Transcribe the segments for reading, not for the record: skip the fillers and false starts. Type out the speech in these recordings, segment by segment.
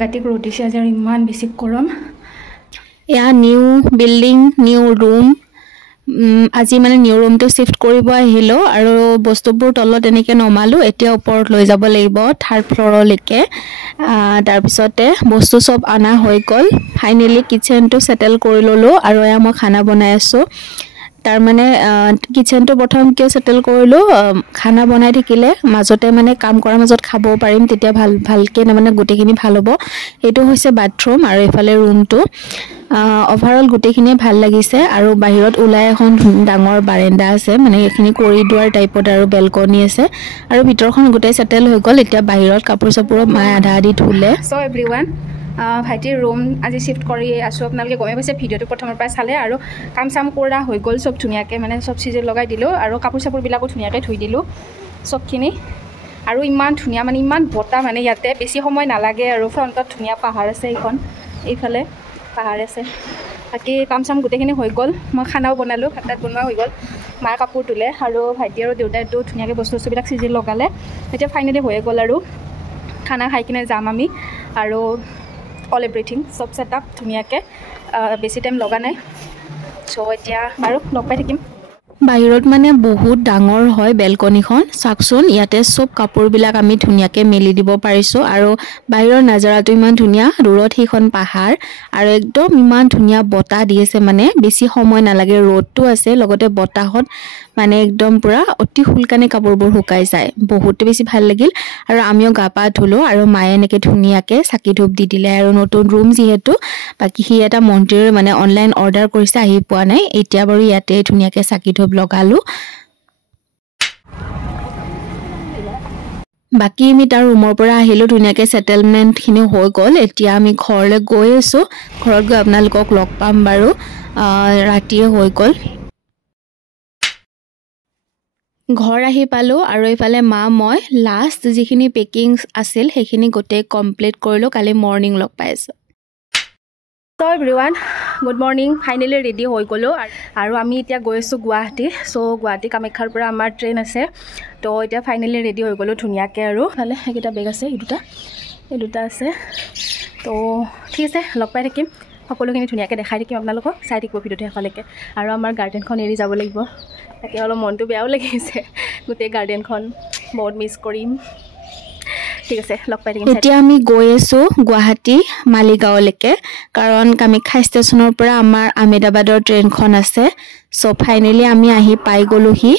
সাংঘাতিক ৰ'দ দিছে আজি আৰু ইমান বেছি গৰম এয়া নিউ বিল্ডিং নিউ ৰুম আজি মানে নিউ ৰুমটো শিফট কৰিব আহিলো আৰু বস্তুবোৰ তলত এনেকৈ নমালো এতিয়া ওপৰত লৈ যাব লাগিব 3rd ফ্ল'ৰলৈকে তাৰ পিছতে বস্তু সব আনা হৈ গ'ল ফাইনেলি কিচেনটো সেটেল কৰি ললো আৰু এয়া মই খানা বনাই আছো তাৰ মানে কিচেনটো প্ৰথম কিয় সেটেল কৰিলো খানা বনাই থাকিলে মাজতে মানে কাম কৰাৰ মাজত খাব পাৰিম তেতিয়া ভালকে মানে গুটেখিনি ভাল হ'ব এটো হৈছে বাথৰুম আৰু এফালে ৰুমটো ওভাৰঅল গুটেখিনি ভাল লাগিছে আৰু বাহিৰত ওলাই এখন ডাঙৰ বাৰান্দা আছে মানে এখিনি কৰিডৰ টাইপত আৰু বেলকনি আছে আৰু ভিতৰখন গুটে সেটেল হৈ গ'ল এতিয়া বাহিৰত কাপোৰ চাপোৰ মায়ে আধা আধি ধুলে সো এভৰিৱান ভাইটিৰ ৰুম আজি শিফট কৰি আছো আপোনালোকে গমে পাইছে ভিডিঅটো প্ৰথমৰ পৰা চালে আৰু কাম চাম কৰা হৈ গ'ল সব ধুনিয়াকে মানে সব চিজে লগাই দিলো আৰু কাপোৰ চাপোৰ বিলাকো ধুনিয়াকে ধুই দিলো সবখিনি আৰু ইমান ধুনিয়া মানে ইমান বতা মানে ইয়াতে বেছি সময় নালাগে আৰু ফ্ৰণ্টত ধুনিয়া পাহাৰ আছে এইখন এইফালে পাহাৰ আছে বাকি কাম চাম গুটেখিনি হৈ গ'ল মই খানাও বনালো ভাত বনোৱা হৈ গ'ল মাৰ কাপোৰ ধুলে আৰু ভাইটি আৰু দেউতাইটো ধুনিয়াকে বস্তুবিলাক চিজি লগালে এতিয়া ফাইনেলি হৈ গ'ল আৰু খানা খাই কিনে যাম আমি আৰু অল এভৰিথিং সব সেটআপ ধুনিয়াকে বেছি টাইম লগা নাই সো এতিয়া বাৰু লগ পাই থাকিম বাহিৰত মানে বহুত ডাঙৰ হয় বেলকনিখন চাকচোন ইয়াতে সব কাপোৰবিলাক আমি ধুনিয়াকে মেলি দিব পাৰিছো আৰু বাহিৰৰ নজাৰাটো ইমান ধুনিয়া দূৰত হিখন পাহাৰ আৰু একদম ইমান ধুনিয়া বতাহ দি আছে মানে বেছি সময় নালাগে ৰ'দটো আছে লগতে বতাহত মানে একদম পুৰা অতি হুলকানে কাপোৰবোৰ শুকাই যায় বহুত বেছি ভাল লাগিল আৰু আমিও গাপা ধুলো আৰু মায়ে এনেকে ধুনিয়াকে চাকি ধূপ দি দিলে আৰু নতুন ৰুম যিহেতু বাকি হি এটা মন্দিৰ মানে অনলাইন অৰ্ডাৰ কৰিছে আহি পোৱা নাই এতিয়া বাৰু ইয়াতে ধুনিয়াকে চাকি ধূপ লগালো বাকি আমি তাৰ ৰুমৰ পৰা আহিলো ধুনিয়াকে সেটেলমেন্ট খিনি হৈ গ'ল এতিয়া আমি ঘৰলৈ গৈ আছো ঘৰত গৈ আপোনালোকক লগ পাম বাৰু ৰাতিয়ে হৈ গ'ল ঘৰ আহি পালো আৰু ইফালে মা মই লাষ্ট যিখিনি পেকিং আছিল সেইখিনি গোটে কমপ্লিট কৰিলো কালি মৰ্নিং লগ পাইছো so everyone good morning finally ready হৈ গ'লো আৰু আমি এতিয়া গৈ আছো গুৱাহাটী সো গুৱাহাটী কামাখ্যাৰ পৰা আমাৰ ট্ৰেইন আছে তো এতিয়া ফাইনেলি ৰেডি হৈ গ'লো ধুনিয়াকে আৰু ভালে এইটা বেগ আছে এই দুটা আছে তো ঠিক আছে লগ পাই থাকিম সকলোখিনি ধুনিয়াকে দেখাই থাকিম আপোনালোকক চাই থাকিব ভিডিঅ'টো শেষলৈকে আৰু আমাৰ গাৰ্ডেনখন এৰি যাব লাগিব তাকে অলপ মনটো বেয়াও লাগিছে গোটেই গাৰ্ডেনখন বহুত মিছ কৰিম ঠিক আছে লগ পাই থাকিম এতিয়া আমি গৈ আছো গুৱাহাটী মালিগাঁওলৈকে কাৰণ কামাখ্যা ষ্টেচনৰ পৰা আমাৰ আহমেদাবাদৰ ট্ৰেইনখন আছে সো ফাইনেলি আমি আহি পাই গলোহি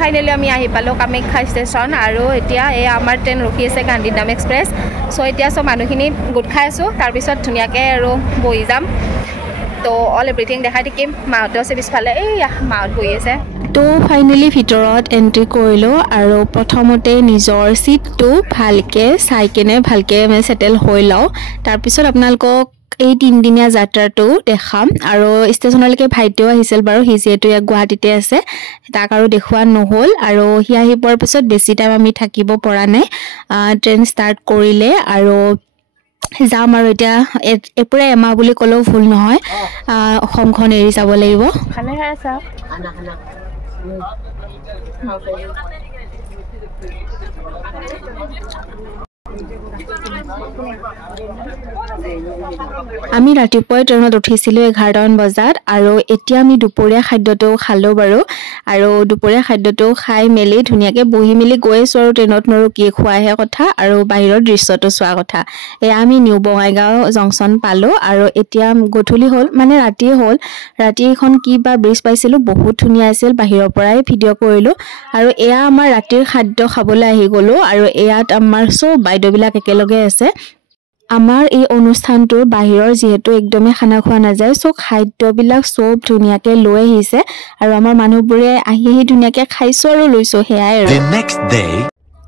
ফাইনেলি আমি আহি পালো কামাখ্যা ষ্টেচন আৰু এতিয়া এই আমাৰ ট্ৰেইন ৰখি আছে গান্ধীধাম এক্সপ্ৰেছ সো এতিয়া সব মানুহখিনি গোট খাই আছো তাৰ পিছত ধুনিয়াকে আৰু বহি যাম তো অল এভৰিথিং দেখাই থাকিম মাহঁতে আছে পিছফালে এই মাহঁত বহি আছে তো ফাইনেলি ভিতৰত এন্ট্ৰি কৰিলো আৰু প্ৰথমতে নিজৰ সিটটো ভালকে চাই কেনে ভালকে মানে সেটেল হৈ লও তাৰ পিছত আপোনালোকক এই 3 দিনীয়া যাত্ৰাটো দেখাম আৰু ষ্টেচনলৈকে ভাইটিও আহিছিল বাৰু হি যেটো ইয়াত গুৱাহাটীতে আছে তাক আৰু দেখুৱা নহল আৰু হি আহি পোৱাৰ পিছত বেছি টাইম আমি থাকিব পৰা নাই ট্ৰেইন ষ্টাৰ্ট কৰিলে আৰু যাম আৰু এতিয়া এপুৰা এমাহ বুলি ক'লেও ভুল নহয় অসমখন এৰি যাব লাগিব খালে আছে আমি ৰাতিপুৱাই ট্ৰেইনত উঠিছিলো 11 বজাত আৰু এতিয়া আমি দুপৰীয়া খাদ্যটো খালো বাৰু আৰু দুপৰীয়া খাদ্যটো খাই মেলি ধুনিয়াকে বহি মেলি গৈ আছো আৰু ট্ৰেইনত নৰো কি খোৱাহে কথা আৰু বাহিৰৰ দৃশ্যটো চোৱা কথা এ আমি নিউ বঙাইগাঁও জংচন পালো আৰু এতিয়া গধূলি হ'ল মানে ৰাতি হ'ল ৰাতিখন কি বা ব্ৰিজ পাইছিলো বহুত ধুনিয়া আছিল বাহিৰৰ পৰাই ভিডিঅ' কৰিলো আৰু এয়া আমাৰ ৰাতিৰ খাদ্য খাবলৈ আহি গলো আৰু এয়াত আমাৰ সব বাইদেউবিলাক একেলগে আছে আমাৰ এই অনুষ্ঠানটোৰ বাহিৰৰ যেহেতু একদমে খানা খোৱা নাযায় সো খাদ্যবিলাক সব ধুনিয়াকে লৈ আহিছে আৰু আমাৰ মানুহবোৰে আহি ধুনিয়াকে খাইছো আৰু লৈছো হেয়াই আৰু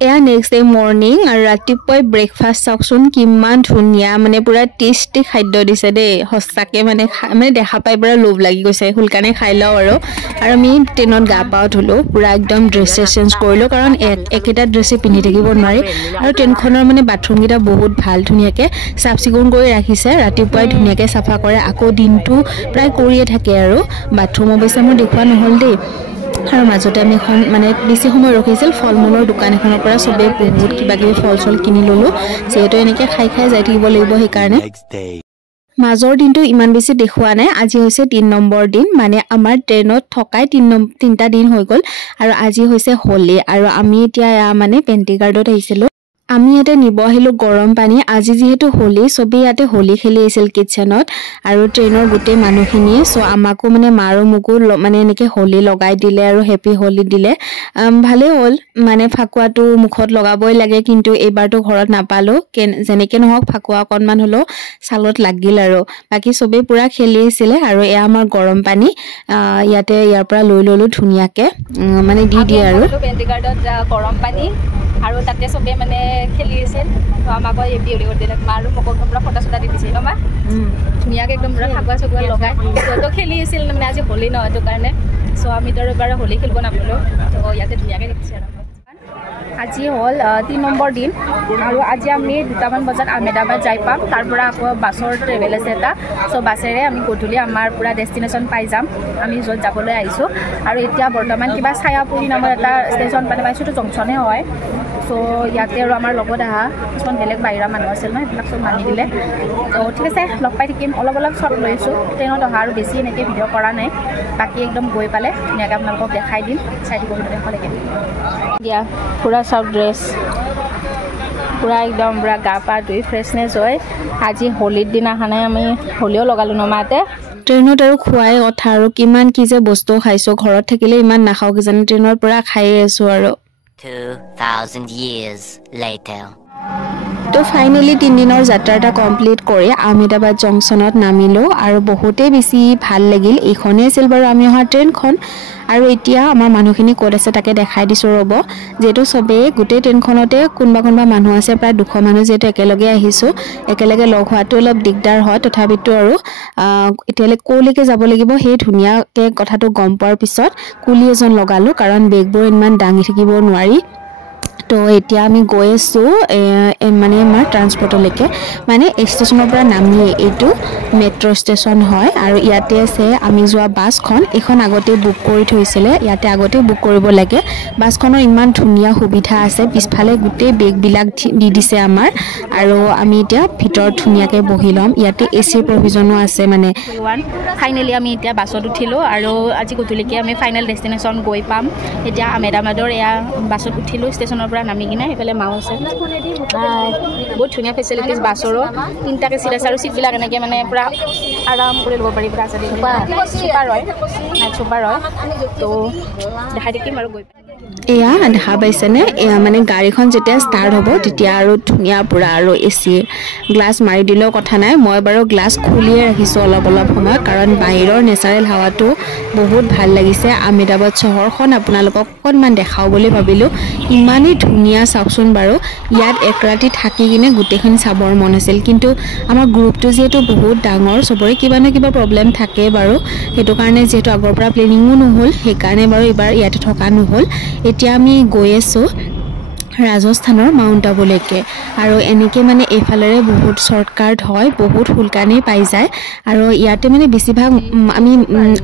এয়া নেক্সট ডে মৰ্ণিং আৰু ৰাতিপুৱাই ব্ৰেকফাষ্ট চাওকচোন কিমান ধুনীয়া মানে পুৰা টেষ্টি খাদ্য দিছে দেই সঁচাকৈ মানে দেখা পাই পুৰা লোভ লাগি গৈছে সোনকালে খাই লওঁ আৰু আমি ট্ৰেইনত গা পাও ধুলোঁ পুৰা একদম ড্ৰেছ চেঞ্জ কৰিলোঁ কাৰণ একেটা ড্ৰেছে পিন্ধি থাকিব নোৱাৰি আৰু ট্ৰেইনখনৰ মানে বাথৰুমকেইটা বহুত ভাল ধুনীয়াকৈ চাফ চিকুণ কৰি ৰাখিছে ৰাতিপুৱাই ধুনীয়াকৈ চাফা কৰে আকৌ দিনটো প্ৰায় কৰিয়ে থাকে আৰু বাথৰুম অৱশ্যে মোৰ দেখুওৱা নহ'ল দেই আৰু মাজতে আমি এখন মানে বেছি সময় ৰখিছিল ফল মূলৰ দোকান এখনৰ পৰা চবেই বহুত কিবা কিবি ফল চল কিনি ল'লোঁ যিহেতু এনেকৈ খাই যাই থাকিব লাগিব সেইকাৰণে মাজৰ দিনটো ইমান বেছি দেখুওৱা নাই আজি হৈছে 3 নম্বৰ দিন মানে আমাৰ ট্ৰেইনত থকাই 3টা দিন হৈ গ'ল আৰু আজি হৈছে হোলী আৰু আমি এতিয়া মানে পেণ্টিগাৰ্ডত আহিছিলোঁ আমি ইয়াতে নিব আহিলোঁ গৰম পানী আজি যিহেতু হোলী চবেই ইয়াতে হোলী খেলি আছিল কিটচেনত আৰু ট্ৰেইনৰ গোটেই মানুহখিনিয়ে চ' আমাকো মানে মা আৰু মোকো মানে এনেকৈ হোলী লগাই দিলে আৰু হেপী হোলী দিলে ভালেই হ'ল মানে ফাকুৱাটো মুখত লগাবই লাগে কিন্তু এইবাৰতো ঘৰত নাপালোঁ যেনেকৈ নহওক ফাকুৱা অকণমান হ'লেও ছালত লাগিল আৰু বাকী চবেই পূৰা খেলি আছিলে আৰু এয়া আমাৰ গৰম পানী ইয়াতে ইয়াৰ পৰা লৈ ল'লোঁ ধুনীয়াকৈ মানে দি দিয়ে আৰু পেণ্টিগাৰ্ডত গৰম পানী আৰু তাতে চবেই মানে খেলি আছিল তো আমাক হেপী হোলী কৰি দিলে মা আৰু মোক একদম পূৰা ফটা চটা দি দিছিল ন মা ধুনীয়াকৈ একদম পূৰা ফাকুৱা চাকুৱা লগাই তো খেলি আছিল মানে আজি হোলী নহয় সেইটো কাৰণে চ' আমিতো আৰু এবাৰ হোলী খেলিব নাপালোঁ তো ইয়াতে ধুনীয়াকৈ দেখিছে আৰু আজি হ'ল 3 নম্বৰ দিন আৰু আজি আমি 2টামান বজাত আহমেদাবাদ যাই পাম তাৰ পৰা আকৌ বাছৰ ট্ৰেভেল আছে এটা চ' বাছেৰে আমি গধূলি আমাৰ পূৰা ডেষ্টিনেশ্যন পাই যাম আমি য'ত যাবলৈ আহিছোঁ আৰু এতিয়া বৰ্তমান কিবা ছায়াপুৰী নামৰ এটা ষ্টেচন পাই পাইছোঁ এইটো জংচনে হয় চ' ইয়াতে আৰু আমাৰ লগত অহা কিছুমান বেলেগ বাহিৰা মানুহ আছিল ন সেইবিলাক চব মানি দিলে তো ঠিক আছে লগ পাই থাকিম অলপ শ্বৰ্ট লৈছোঁ ট্ৰেইনত অহা আৰু বেছি এনেকৈ ভিডিঅ' কৰা নাই বাকী একদম গৈ পালে ধুনীয়াকৈ আপোনালোকক দেখাই দিম চাই দিব দেখালৈকে দিয়া পূৰা চব ড্ৰেছ পূৰা একদম পূৰা গা পা ধুই ফ্ৰেছনেছ হয় আজি হোলীৰ দিনাখনে আমি হোলীও লগালোঁ নমাতে ট্ৰেইনত আৰু খোৱাই কথা আৰু কিমান কি যে বস্তু খাইছোঁ ঘৰত থাকিলে ইমান নাখাওঁ কিজানি ট্ৰেইনৰ পৰা খায়ে আছোঁ আৰু 2000 years later তো ফাইনেলি 3 দিনৰ যাত্ৰাটা কমপ্লিট কৰি আহমেদাবাদ জংচনত নামিলোঁ আৰু বহুতেই বেছি ভাল লাগিল এইখনেই আছিল বাৰু আমি অহা ট্ৰেইনখন আৰু এতিয়া আমাৰ মানুহখিনি ক'ত আছে তাকে দেখাই দিছোঁ ৰ'ব যিহেতু চবেই গোটেই ট্ৰেইনখনতে কোনোবা মানুহ আছে প্ৰায় 200 মানুহ যিহেতু একেলগে আহিছোঁ একেলগে লগ হোৱাটো অলপ দিগদাৰ হয় তথাপিতো আৰু এতিয়ালৈ ক'লৈকে যাব লাগিব সেই ধুনীয়াকৈ কথাটো গম পোৱাৰ পিছত কুলি এজন লগালোঁ কাৰণ বেগবোৰ ইমান দাঙি থাকিব নোৱাৰি তো এতিয়া আমি গৈ আছোঁ মানে আমাৰ ট্ৰান্সপৰ্টলৈকে মানে ষ্টেচনৰ পৰা নামিয়ে এইটো মেট্ৰ' ষ্টেচন হয় আৰু ইয়াতে আছে আমি যোৱা বাছখন এইখন আগতে বুক কৰি থৈছিলে ইয়াতে আগতে বুক কৰিব লাগে বাছখনৰ ইমান ধুনীয়া সুবিধা আছে পিছফালে গোটেই বেগবিলাক দি দিছে আমাৰ আৰু আমি এতিয়া ভিতৰত ধুনীয়াকৈ বহি ল'ম ইয়াতে এচিৰ প্ৰভিজনো আছে মানে ফাইনেলি আমি এতিয়া বাছত উঠিলোঁ আৰু আজি গধূলিকৈ আমি ফাইনেল ডেষ্টিনেশ্যন গৈ পাম এতিয়া আহমেদাবাদৰ এয়া বাছত উঠিলোঁ ষ্টেচনৰ পৰা নামি কিনে সেইফালে মাও আছে বহুত ধুনীয়া ফেচিলিটিজ বাছৰো 3টাকৈ চিট আছে আৰু চিটবিলাক এনেকৈ মানে পূৰা আৰাম কৰি ল'ব পাৰি পূৰা চুপাৰ হয় চুপাৰ হয় তো দেখাই থাকিম আৰু গৈ এয়া দেখা পাইছেনে এয়া মানে গাড়ীখন যেতিয়া ষ্টাৰ্ট হ'ব তেতিয়া আৰু ধুনীয়া পূৰা আৰু এচি গ্লাছ মাৰি দিলেও কথা নাই মই বাৰু গ্লাছ খুলিয়ে ৰাখিছোঁ অলপ সময় কাৰণ বাহিৰৰ নেচাৰেল হাৱাটো বহুত ভাল লাগিছে আহমেদাবাদ চহৰখন আপোনালোকক অকণমান দেখাওঁ বুলি ভাবিলোঁ ইমানেই ধুনীয়া চাওকচোন বাৰু ইয়াত এক ৰাতি থাকি কিনে গোটেইখিনি চাবৰ মন আছিল কিন্তু আমাৰ গ্ৰুপটো যিহেতু বহুত ডাঙৰ চবৰে কিবা না কিবা প্ৰব্লেম থাকে বাৰু সেইটো কাৰণে যিহেতু আগৰ পৰা প্লেনিঙো নহ'ল সেইকাৰণে বাৰু এইবাৰ ইয়াতে থকা নহ'ল এতিয়া আমি গৈ আছোঁ ৰাজস্থানৰ মাউণ্ট আবুলৈকে আৰু এনেকৈ মানে এইফালেৰে বহুত শ্বৰ্টকাট হয় বহুত সোনকালেই পাই যায় আৰু ইয়াতে মানে বেছিভাগ আমি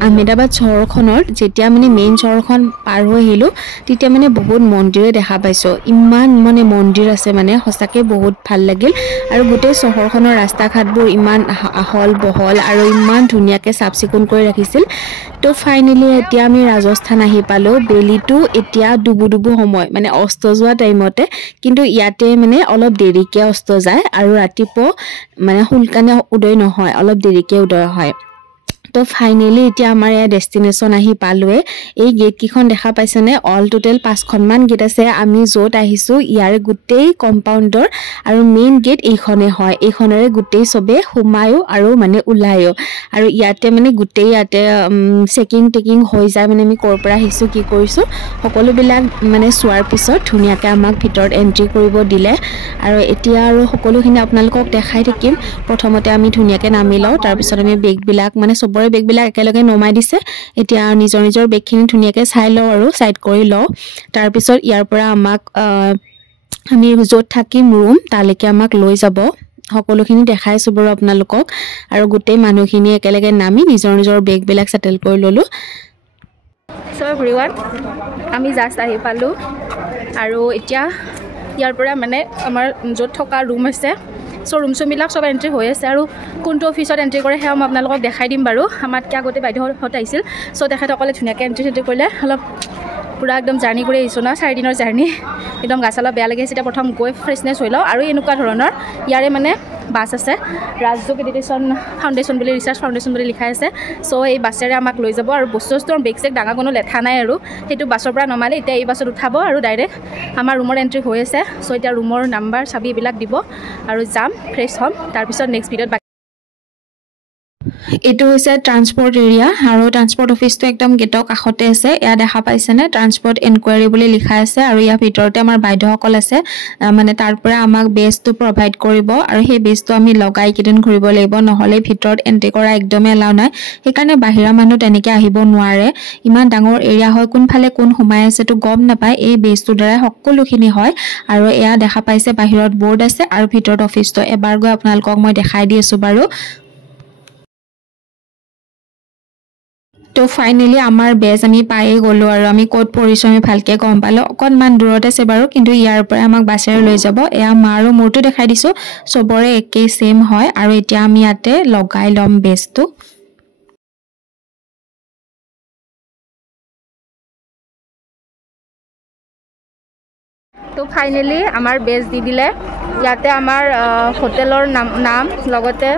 আহমেদাবাদ চহৰখনৰ যেতিয়া মানে মেইন চহৰখন পাৰ হৈ আহিলোঁ তেতিয়া মানে বহুত মন্দিৰে দেখা পাইছোঁ ইমান মানে মন্দিৰ আছে মানে সঁচাকৈ বহুত ভাল লাগিল আৰু গোটেই চহৰখনৰ ৰাস্তা ঘাটবোৰ ইমান আহল বহল আৰু ইমান ধুনীয়াকৈ চাফ চিকুণ কৰি ৰাখিছিল তো ফাইনেলি এতিয়া আমি ৰাজস্থান আহি পালোঁ বেলিটো এতিয়া ডুবু সময় মানে অস্ত যোৱা টাইমতে কিন্তু ইয়াতে মানে অলপ দেৰিকৈ অস্ত যায় আৰু ৰাতিপুৱা মানে সোনকালে উদয় নহয় অলপ দেৰিকৈ উদয় হয় তো তো ফাইনেলি এতিয়া আমাৰ এই ডেষ্টিনেশ্যন আহি পালোৱে এই গেট কিখন দেখা পাইছেনে অল টোটেল 5খনমান গেট আছে আমি য'ত আহিছো ইয়াৰে গোটেই কম্পাউণ্ডৰ আৰু মেইন গেট এইখনে হয় এইখনৰে গোটেই সবে সোমায়ো আৰু মানে ওলায়ো আৰু ইয়াতে মানে গোটেই ইয়াতে চেকিং টেকিং হৈ যায় মানে আমি ক'ৰ পৰা আহিছো কি কৰিছো সকলোবিলাক মানে চোৱাৰ পিছত ধুনীয়াকৈ আমাক ভিতৰত এন্ট্ৰি কৰিব দিলে আৰু এতিয়া আৰু সকলোখিনি আপোনালোকক দেখাই থাকিম প্ৰথমতে আমি ধুনীয়াকৈ নামি লওঁ তাৰপিছত আমি বেগবিলাক মানে সবৰে বেগবিলাক একেলগে নমাই দিছে এতিয়া নিজৰ নিজৰ বেগখিনি ধুনীয়াকৈ চাই লওঁ আৰু সাইড কৰি লওঁ তাৰপিছত ইয়াৰ পৰা আমাক আমি য'ত থাকিম ৰুম তালৈকে আমাক লৈ যাব সকলোখিনি দেখাইছো বাৰু আপোনালোকক আৰু গোটেই মানুহখিনি একেলগে নামি নিজৰ নিজৰ বেগবিলাক সেটেল কৰি ললো সো এভৰিৱান আমি জাষ্ট আহি পালোঁ আৰু এতিয়া ইয়াৰ পৰা মানে আমাৰ য'ত থকা ৰুম আছে সো ৰুম চুমবিলাক সব এণ্ট্ৰি হৈ আছে আৰু কোনটো অফিচত এণ্ট্ৰি কৰে সেয়া মই আপোনালোকক দেখাই দিম বাৰু আমাতকৈ আগতে বাইদেউহঁত আহিছিল সো তেখেতসকলে ধুনীয়াকৈ এণ্ট্ৰি কৰিলে অলপ পুৰা একদম জাৰ্ণি কৰি আহিছোঁ ন 4 দিনৰ জাৰ্ণি একদম গা চালা বেয়া লাগি আছে এতিয়া প্ৰথম গৈ ফ্ৰেছনেছ হৈ লওঁ আৰু এনেকুৱা ধৰণৰ ইয়াৰে মানে বাছ আছে ৰাজযোগ এডুকেশ্যন ফাউণ্ডেশ্যন বুলি ৰিচাৰ্চ ফাউণ্ডেশ্যন বুলি লিখা আছে সো এই বাছেৰে আমাক লৈ যাব আৰু বস্তুৰ বেগ চেগ ডাঙৰ কোনো লেঠা নাই আৰু সেইটো বাছৰ পৰা নমালে এতিয়া এই বাছত উঠাব আৰু ডাইৰেক্ট আমাৰ ৰুমৰ এণ্ট্ৰি হৈ আছে সো এতিয়া ৰুমৰ নাম্বাৰ চাবি এইবিলাক দিব আৰু যাম ফ্ৰেছ হ'ম তাৰপিছত নেক্সট ভিডিঅ'ত এইটো হৈছে ট্ৰান্সপৰ্ট এৰিয়া আৰু ট্ৰান্সপৰ্ট অফিচটো একদম গেটৰ কাষতে আছে এয়া দেখা পাইছেনে ট্ৰান্সপৰ্ট এনকুৱাৰী বুলি লিখা আছে আৰু ইয়াৰ ভিতৰতে আমাৰ বাইদেউসকল আছে মানে তাৰ পৰা আমাক বেজটো প্ৰভাইড কৰিব আৰু সেই বেজটো আমি লগাই কেইদিন ঘূৰিব লাগিব নহ'লে ভিতৰত এণ্ট্ৰি কৰা একদমেই এলাউ নাই সেইকাৰণে বাহিৰা মানুহ তেনেকৈ আহিব নোৱাৰে ইমান ডাঙৰ এৰিয়া হয় কোনফালে কোন সোমাই আছে তো গম নাপায় এই বেজটোৰ দ্বাৰাই সকলোখিনি হয় আৰু এয়া দেখা পাইছে বাহিৰত বৰ্ড আছে আৰু ভিতৰত অফিচটো এবাৰ গৈ আপোনালোকক মই দেখাই দি আছোঁ বাৰু তো ফাইনেলি আমাৰ বেজ আমি পায়ে গ'লো আৰু আমি ক'ত পৰিছো আমি ভালকৈ গম পালোঁ অকণমান দূৰত আছে বাৰু কিন্তু ইয়াৰ পৰা আমাক বাছেৰে লৈ যাব এয়া মা আৰু মোৰটো দেখাই দিছোঁ চবৰে একেই সেম হয় আৰু এতিয়া আমি ইয়াতে লগাই ল'ম বেজটো তো ফাইনেলি আমাৰ বেজ দি দিলে ইয়াতে আমাৰ হোটেলৰ নাম লগতে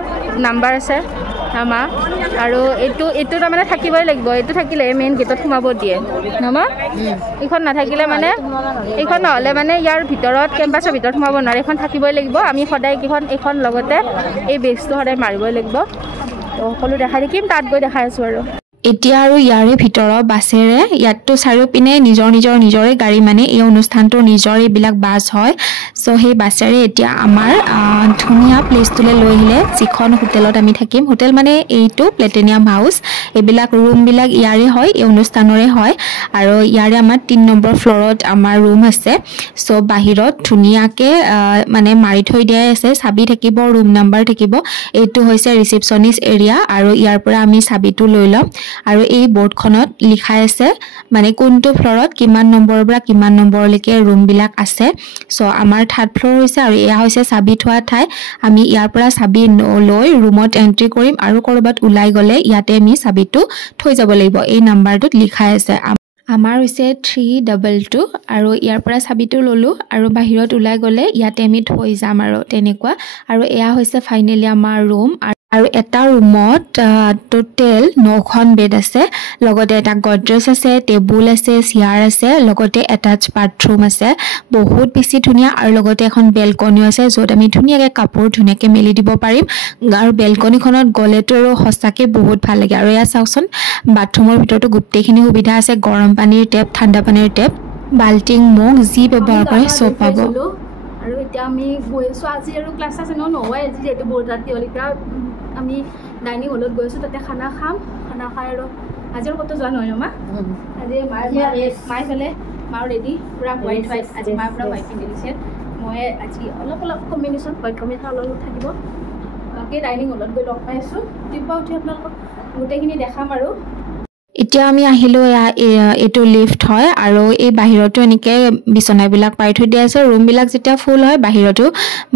নাম্বাৰ আছে আমাৰ আৰু এইটো তাৰমানে থাকিবই লাগিব এইটো থাকিলে মেইন গেটত সোমাব দিয়ে নহয় এইখন নাথাকিলে মানে এইখন নহ'লে মানে ইয়াৰ ভিতৰত কেম্পাছৰ ভিতৰত সোমাব নোৱাৰে এইখন থাকিবই লাগিব আমি সদায় এইখন লগতে এই বেজটো সদায় মাৰিবই লাগিব তো সকলো দেখাই থাকিম তাত গৈ দেখাই আছোঁ আৰু এতিয়া আৰু ইয়াৰে ভিতৰত বাছেৰে ইয়াততো চাৰিওপিনে নিজৰে গাড়ী মানে এই অনুষ্ঠানটো নিজৰ এইবিলাক বাছ হয় সো সেই বাছেৰে এতিয়া আমাৰ ধুনীয়া প্লেচটোলৈ লৈ আহিলে যিখন হোটেলত আমি থাকিম হোটেল মানে এইটো প্লেটিনিয়াম হাউচ এইবিলাক ৰুমবিলাক ইয়াৰে হয় এই অনুষ্ঠানৰে হয় আৰু ইয়াৰে আমাৰ 3 নম্বৰ ফ্ল'ৰত আমাৰ ৰুম আছে সো বাহিৰত ধুনীয়াকৈ মানে মাৰি থৈ দিয়াই আছে চাবি থাকিব ৰুম নাম্বাৰ থাকিব এইটো হৈছে ৰিচেপশ্যনিষ্ট এৰিয়া আৰু ইয়াৰ পৰা আমি চাবিটো লৈ ল'ম আৰু এই বৰ্ডখনত লিখা আছে মানে কোনটো ফ্ল'ৰত কিমান নম্বৰৰ পৰা কিমান নম্বৰলৈকে ৰুমবিলাক আছে সো আমাৰ 3rd ফ্ল'ৰ হৈছে আৰু এয়া হৈছে চাবি থোৱা ঠাই আমি ইয়াৰ পৰা চাবি লৈ ৰুমত এণ্ট্ৰি কৰিম আৰু ক'ৰবাত ওলাই গ'লে ইয়াতে আমি চাবিটো থৈ যাব লাগিব এই নাম্বাৰটোত লিখা আছে আমাৰ হৈছে 322 আৰু ইয়াৰ পৰা চাবিটো ল'লোঁ আৰু বাহিৰত ওলাই গ'লে ইয়াতে আমি থৈ যাম আৰু তেনেকুৱা আৰু এয়া হৈছে ফাইনেলি আমাৰ ৰুম আৰু এটা ৰুমত টোটেল 9খন বেড আছে লগতে এটা গডৰেজ আছে টেবুল আছে চেয়াৰ আছে লগতে এটাচ বাথৰুম আছে বহুত বেছি ধুনীয়া আৰু লগতে এখন বেলকনিও আছে য'ত আমি ধুনীয়াকৈ কাপোৰ ধুনীয়াকৈ মেলি দিব পাৰিম আৰু বেলকনিখনত গ'লেতো আৰু সঁচাকৈ বহুত ভাল লাগে আৰু এয়া চাওকচোন বাথৰুমৰ ভিতৰতো গোটেইখিনি সুবিধা আছে গৰম পানীৰ টেপ ঠাণ্ডা পানীৰ টেপ বাল্টিং মগ যি ব্যৱহাৰ কৰে চব পাব আৰু এতিয়া আমি গৈ আছোঁ আজি আৰু ক্লাছ আছে নহয় আজি যিহেতু বহুত ৰাতি হ'ল এতিয়া আমি ডাইনিং হলত গৈ আছোঁ তাতে খানা খাই আৰু আজি আৰু ক'তো যোৱা নহয় ন মা আজি মায়ে ফালে মাৰ ৰেডি পূৰা হোৱাইট আজি মায়ে পূৰা হোৱাইট পিন্ধি দিছে মই আজি অলপ কম্বিনেশ্যন হোৱাইট কম্বিনেশ্যন অলপ থাকিব বাকী ডাইনিং হলত গৈ লগ পাই আছোঁ ৰাতিপুৱা উঠি আপোনালোকক গোটেইখিনি দেখাম আৰু এতিয়া আমি আহিলোঁ এইটো লিফ্ট হয় আৰু এই বাহিৰতো এনেকৈ বিচনাবিলাক পাৰি থৈ দিয়া আছে ৰুমবিলাক যেতিয়া ফুল হয় বাহিৰতো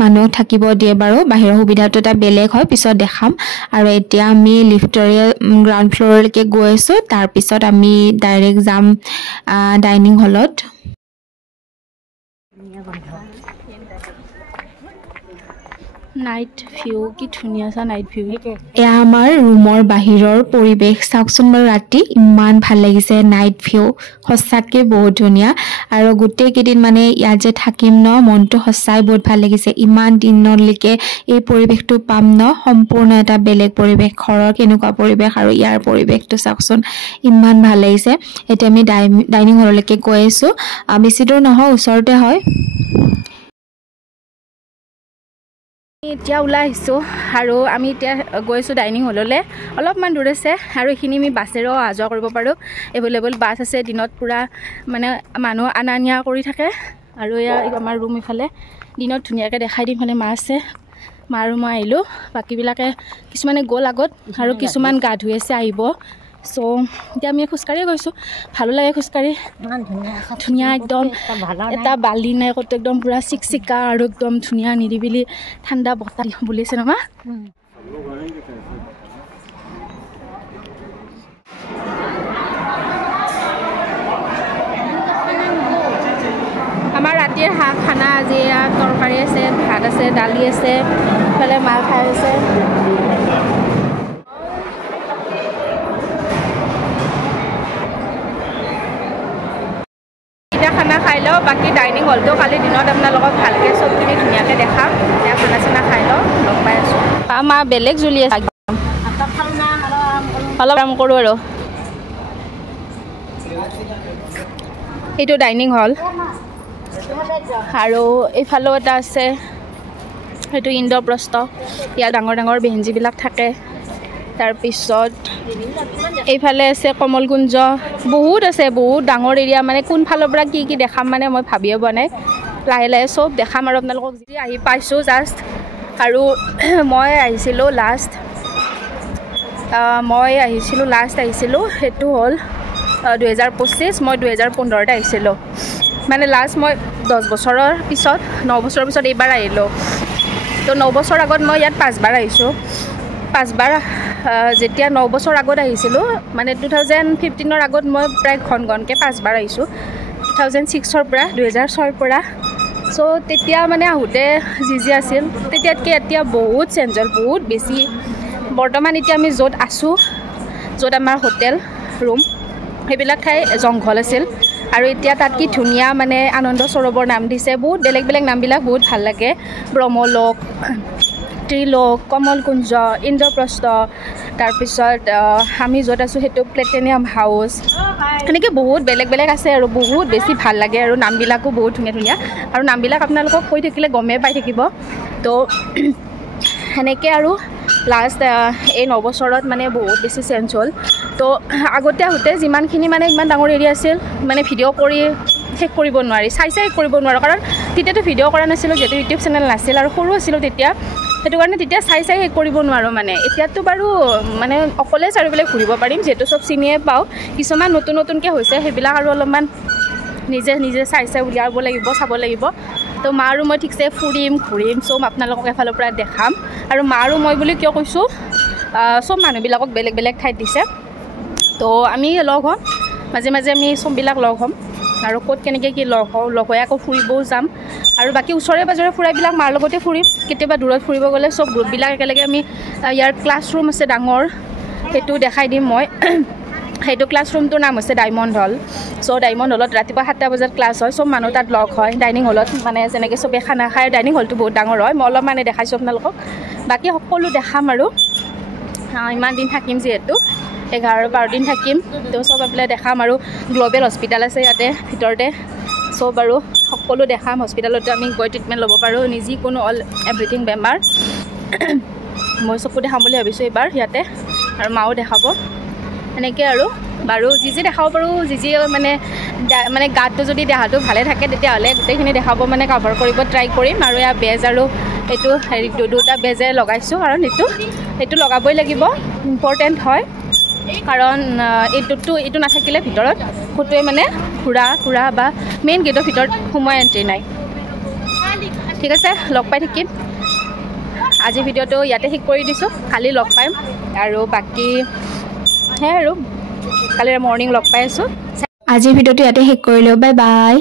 মানুহ থাকিব দিয়ে বাৰু বাহিৰৰ সুবিধাটো এটা বেলেগ হয় পিছত দেখাম আৰু এতিয়া আমি লিফ্টৰে গ্ৰাউণ্ড ফ্ল'ৰলৈকে গৈ আছোঁ তাৰপিছত আমি ডাইৰেক্ট যাম ডাইনিং হলত নাইট ভিউ কি ধুনীয়া চা নাইট ভিউ এয়া আমাৰ ৰুমৰ বাহিৰৰ পৰিৱেশ চাওকচোন বাৰু ৰাতি ইমান ভাল লাগিছে নাইট ভিউ সঁচাকৈ বহুত ধুনীয়া আৰু গোটেই কেইদিন মানে ইয়াত যে থাকিম ন মনটো সঁচাই বহুত ভাল লাগিছে ইমান দিনলৈকে এই পৰিৱেশটো পাম ন সম্পূৰ্ণ এটা বেলেগ পৰিৱেশ ঘৰৰ কেনেকুৱা পৰিৱেশ আৰু ইয়াৰ পৰিৱেশটো চাওকচোন ইমান ভাল লাগিছে এতিয়া আমি ডাইনিং হললৈকে গৈ আছোঁ বেছি দূৰ নহয় ওচৰতে হয় এতিয়া ওলাই আহিছোঁ আৰু আমি এতিয়া গৈ আছোঁ ডাইনিং হললৈ অলপমান দূৰ আছে আৰু এইখিনি আমি বাছেৰেও অহা যোৱা কৰিব পাৰোঁ এভেইলেবল বাছ আছে দিনত পূৰা মানে মানুহ অনা নিয়া কৰি থাকে আৰু এয়া আমাৰ ৰুম ইফালে দিনত ধুনীয়াকৈ দেখাই দিম মানে মা আছে মা আৰু মই আহিলোঁ বাকীবিলাকে কিছুমানে গ'ল আগত আৰু কিছুমান গা ধুই আছে আহিব চ' এতিয়া আমি খোজকাঢ়িয়ে গৈছোঁ ভালো লাগে খোজকাঢ়ি ধুনীয়া একদম এটা বালি নাই ক'তো একদম পূৰা চিকচিকা আৰু একদম ধুনীয়া নিৰিবিলি ঠাণ্ডা বতাহ বুলিছে নহয় আমাৰ ৰাতিৰ খানা আজি তৰকাৰী আছে ভাত আছে দালি আছে ইফালে মাল খাই আছে খানা খাই লওঁ বাকী ডাইনিং হলটো কালি দিনত আপোনালোকক ভালকৈ চবখিনি ধুনীয়াকৈ দেখাম এতিয়া খানা চানা খাই লওঁ লগ পাই আছোঁ আমাৰ বেলেগ জ্বলি আছে অলপ কাম কৰোঁ আৰু এইটো ডাইনিং হল আৰু এইফালেও এটা আছে সেইটো ইন্দ্ৰপ্ৰস্থ ইয়াত ডাঙৰ ডাঙৰ বেহেঞ্জিবিলাক থাকে তাৰপিছত এইফালে আছে কমলকুঞ্জ বহুত আছে বহুত ডাঙৰ এৰিয়া মানে কোনফালৰ পৰা কি কি দেখাম মানে মই ভাবিয়ে পোৱা নাই লাহে লাহে চব দেখাম আৰু আপোনালোকক যি আহি পাইছোঁ জাষ্ট আৰু মই আহিছিলোঁ লাষ্ট আহিছিলোঁ সেইটো হ'ল 2025 মই 2015ত আহিছিলোঁ মানে লাষ্ট মই 10 বছৰৰ পিছত 9 বছৰৰ পিছত এইবাৰ আহিলোঁ তো 9 বছৰ আগত মই ইয়াত 5 বাৰ আহিছোঁ 5 বাৰ যেতিয়া 9 বছৰ আগত আহিছিলোঁ মানে 2015ৰ আগত মই প্ৰায় ঘনকৈ 5 বাৰ আহিছোঁ 2006ৰ পৰা 2006ৰ পৰা চ' তেতিয়া মানে আহোঁতে যি আছিল তেতিয়াতকৈ এতিয়া বহুত চেঞ্জ হ'ল বহুত বেছি বৰ্তমান এতিয়া আমি য'ত আছোঁ য'ত আমাৰ হোটেল ৰুম সেইবিলাক ঠাই জংঘল আছিল আৰু এতিয়া তাত কি ধুনীয়া মানে আনন্দ সৰোবৰ নাম দিছে বহুত বেলেগ বেলেগ নামবিলাক বহুত ভাল লাগে ব্ৰহ্মলোক ত্ৰিলোক কমলকুঞ্জ ইন্দ্ৰপ্ৰস্থ তাৰপিছত আমি য'ত আছোঁ সেইটো প্লেটেনিয়াম হাউচ এনেকৈ বহুত বেলেগ বেলেগ আছে আৰু বহুত বেছি ভাল লাগে আৰু নামবিলাকো বহুত ধুনীয়া ধুনীয়া আৰু নামবিলাক আপোনালোকক কৈ থাকিলে গমেই পাই থাকিব তো সেনেকৈ আৰু লাষ্ট এই 9 বছৰত মানে বহুত বেছি চেঞ্জ হ'ল তো আগতে আহোঁতে যিমানখিনি মানে ইমান ডাঙৰ এৰিয়া আছিল মানে ভিডিঅ' কৰি শেষ কৰিব নোৱাৰি চাই কৰিব নোৱাৰোঁ কাৰণ তেতিয়াতো ভিডিঅ' কৰা নাছিলোঁ যিহেতু ইউটিউব চেনেল নাছিল আৰু সৰু আছিলোঁ তেতিয়া সেইটো কাৰণে তেতিয়া চাই শেষ কৰিব নোৱাৰোঁ মানে এতিয়াতো বাৰু মানে অকলে চাৰিওফালে ঘূৰিব পাৰিম যিহেতু চব চিনিয়ে পাওঁ কিছুমান নতুন নতুনকৈ হৈছে সেইবিলাক আৰু অলপমান নিজে নিজে চাই উলিয়াব লাগিব চাব লাগিব তো মা আৰু মই ঠিকছে ফুৰিম ঘূৰিম চব আপোনালোকক এফালৰ পৰা দেখাম আৰু মা আৰু মই বুলি কিয় কৈছোঁ চব মানুহবিলাকক বেলেগ বেলেগ ঠাইত দিছে তো আমি লগ হ'ম মাজে মাজে আমি চববিলাক লগ হ'ম আৰু ক'ত কেনেকৈ কি লগ হৈ আকৌ ফুৰিবও যাম আৰু বাকী ওচৰে পাজৰে ফুৰাবিলাক মাৰ লগতে ফুৰিম কেতিয়াবা দূৰত ফুৰিব গ'লে চব গ্ৰুপবিলাক একেলগে আমি ইয়াৰ ক্লাছৰুম আছে ডাঙৰ সেইটো দেখাই দিম মই সেইটো ক্লাছৰুমটোৰ নাম হৈছে ডায়মণ্ড হল চ' ডায়মণ্ড হলত ৰাতিপুৱা 7টা বজাত ক্লাছ হয় চব মানুহ তাত লগ হয় ডাইনিং হলত মানে যেনেকৈ চবেই খানা খায় ডাইনিং হলটো বহুত ডাঙৰ হয় মই অলপ মানে দেখাইছোঁ আপোনালোকক বাকী সকলো দেখাম আৰু ইমান দিন থাকিম যিহেতু 11-12 দিন থাকিম তো চব এইফালে দেখাম আৰু গ্ল'বেল হস্পিটেল আছে ইয়াতে ভিতৰতে চব আৰু সকলো দেখাম হস্পিটেলতে আমি গৈ ট্ৰিটমেণ্ট ল'ব পাৰোঁ যিকোনো অল এভৰিথিং বেমাৰ মই চকু দেখাম বুলি ভাবিছোঁ এইবাৰ ইয়াতে আৰু মাও দেখাব এনেকৈ আৰু বাৰু যি দেখাব পাৰোঁ যি মানে গাটো যদি দেহাটো ভালে থাকে তেতিয়াহ'লে গোটেইখিনি দেখাব মানে কাভাৰ কৰিব ট্ৰাই কৰিম আৰু ইয়াৰ বেজ আৰু এইটো হেৰি দুটা বেজে লগাইছোঁ কাৰণ এইটো লগাবই লাগিব ইম্পৰ্টেণ্ট হয় কাৰণ এইটো নাথাকিলে ভিতৰত ক'তোৱে মানে ঘূৰা বা মেইন গেটৰ ভিতৰত সোমাই এণ্ট্ৰি নাই ঠিক আছে লগ পাই থাকিম আজি ভিডিঅ'টো ইয়াতে শেষ কৰি দিছোঁ কালি লগ পাম আৰু বাকী সেয়াই আৰু কালি মৰ্ণিং লগ পাই আছোঁ আজি ভিডিঅ'টো ইয়াতে শেষ কৰিলোঁ বাই বাই